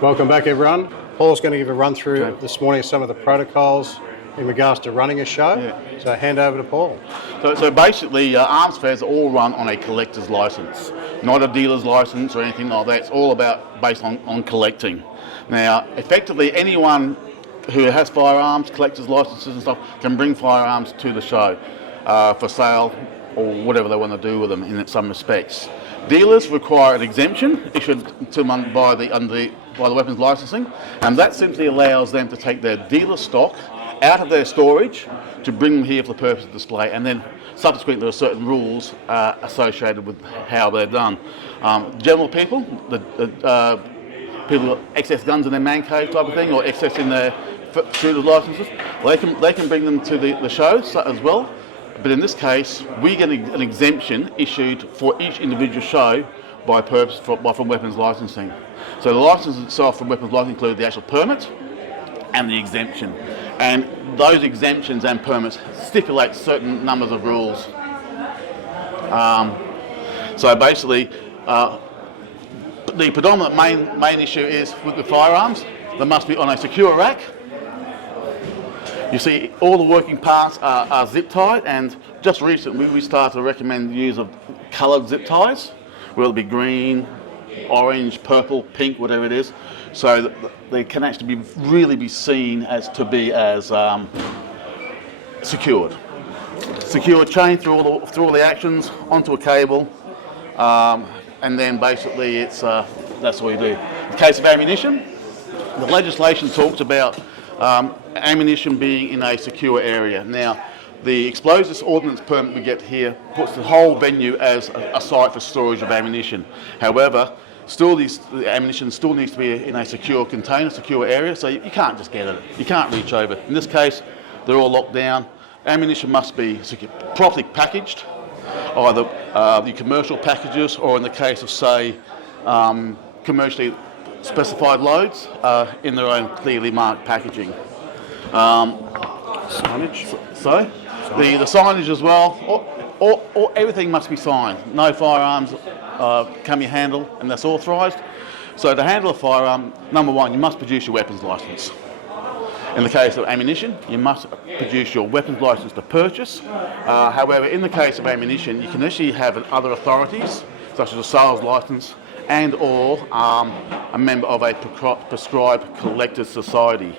Welcome back, everyone. Paul's going to give a run through this morning of some of the protocols in regards to running a show. Yeah. So hand over to Paul. So basically, arms fairs are all run on a collector's license, not a dealer's license or anything like that. It's all based on collecting. Now, effectively, anyone who has firearms, collector's licenses and stuff, can bring firearms to the show for sale or whatever they want to do with them in some respects. Dealers require an exemption issued to them by the weapons licensing, and that simply allows them to take their dealer stock out of their storage to bring them here for the purpose of display, and then subsequently there are certain rules associated with how they're done. General people, people with excess guns in their man cave type of thing, or excess in their shooter's licenses, they can bring them to the show as well. But in this case, we get an exemption issued for each individual show from weapons licensing. So the license itself from weapons licensing include the actual permit and the exemption. And those exemptions and permits stipulate certain numbers of rules. So basically, the predominant main issue is with the firearms. They must be on a secure rack. You see, all the working parts are zip tied, and just recently we started to recommend the use of coloured zip ties, whether it be green, orange, purple, pink, whatever it is, so that they can actually really be seen as secured. Secure chain through all the actions onto a cable, and then basically that's what we do. In the case of ammunition, the legislation talks about ammunition being in a secure area. Now, the explosives ordnance permit we get here puts the whole venue as a site for storage of ammunition. However, the ammunition still needs to be in a secure container, secure area, so you can't just get it. You can't reach over. In this case, they're all locked down. Ammunition must be properly packaged, either the commercial packages, or in the case of, say, commercially specified loads in their own clearly marked packaging. Signage. So the signage as well, or everything must be signed. No firearms can be handled unless authorised. So to handle a firearm, number one, you must produce your weapons licence. In the case of ammunition, you must produce your weapons licence to purchase. However, in the case of ammunition, you can actually have other authorities, such as a sales licence, and or a member of a prescribed collectors society.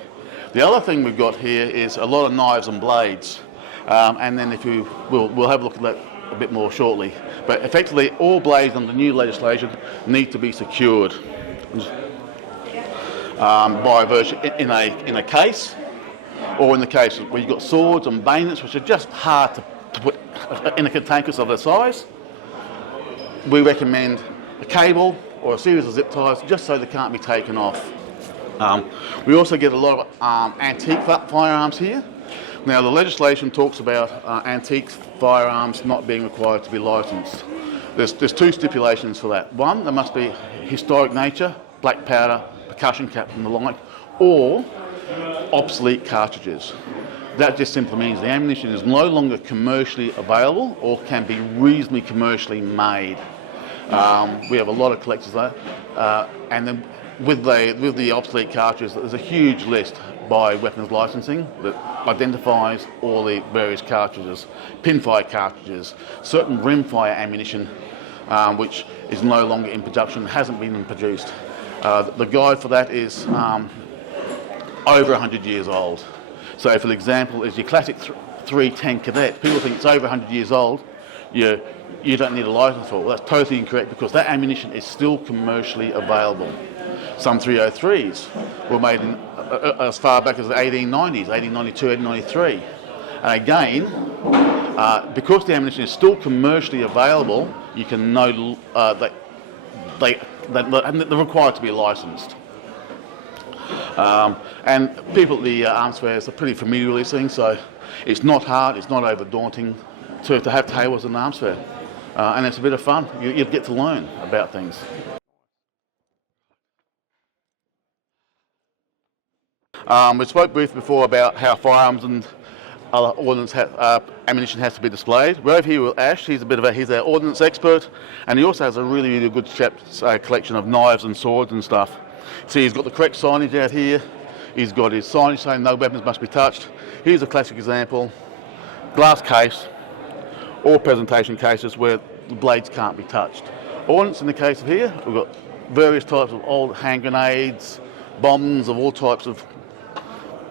The other thing we've got here is a lot of knives and blades, and then we'll have a look at that a bit more shortly. But effectively, all blades under the new legislation need to be secured by virtue in a case, or in the case where you've got swords and bayonets, which are just hard to put in a container because of their size. We recommend a cable or a series of zip ties just so they can't be taken off. We also get a lot of antique firearms here. Now, the legislation talks about antique firearms not being required to be licensed. There's two stipulations for that. One, there must be historic nature, black powder, percussion cap and the like, or obsolete cartridges. That just simply means the ammunition is no longer commercially available or can be reasonably commercially made. We have a lot of collectors there, and then with the obsolete cartridges, there's a huge list by weapons licensing that identifies all the various cartridges, pinfire cartridges, certain rimfire ammunition, which is no longer in production, hasn't been produced. The guide for that is over 100 years old. So, for example, is your classic 310 Cadet. People think it's over 100 years old. You don't need a license for it. Well, that's totally incorrect, because that ammunition is still commercially available. Some 303s were made as far back as the 1890s, 1892, 1893. And again, because the ammunition is still commercially available, you can know they're required to be licensed. And people at the arms fairs are pretty familiar with these things, so it's not hard, it's not over daunting to have tables at an arms fair. And it's a bit of fun. You get to learn about things. We spoke briefly before about how firearms and other ordnance ammunition has to be displayed. We're over here with Ash. He's our ordnance expert, and he also has a really good collection of knives and swords and stuff. See, he's got the correct signage out here. He's got his signage saying no weapons must be touched. Here's a classic example. Glass case, or presentation cases where the blades can't be touched. Ordnance in the case of here, we've got various types of old hand grenades, bombs of all types of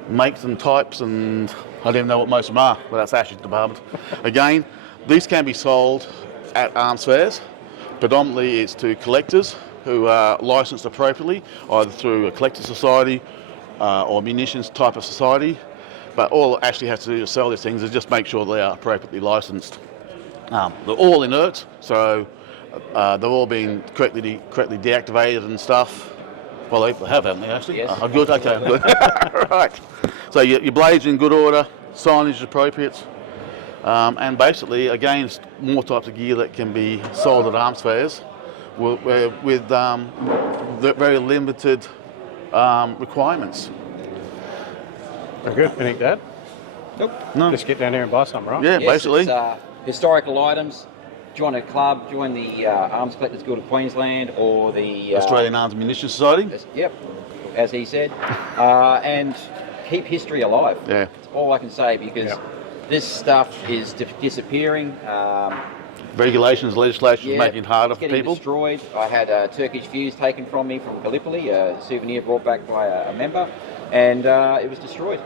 makes and types, and I don't even know what most of them are, but that's Ash's department. Again, these can be sold at arms fairs. Predominantly it's to collectors who are licensed appropriately, either through a collector society or munitions type of society. But all Ashley has to do to sell these things is just make sure they are appropriately licensed. They're all inert, so they're all been correctly deactivated and stuff. Well, they have, haven't they, Ashley? Yes. Oh, good, okay, good. Right. So your blades in good order, signage is appropriate, and basically, again, it's more types of gear that can be sold at arms fairs with very limited requirements. Very good. Anything to add? Nope. No. Just get down there and buy some, right? Yeah, Yes, basically. it's, historical items. Join a club, join the Arms Collectors Guild of Queensland, or the Australian Arms and Munitions Society. Yep, as he said, and keep history alive. Yeah. That's all I can say, because this stuff is disappearing. Regulations, legislation is Yeah, making it harder it's for getting people. destroyed. I had a Turkish fuse taken from me from Gallipoli, a souvenir brought back by a member, and it was destroyed.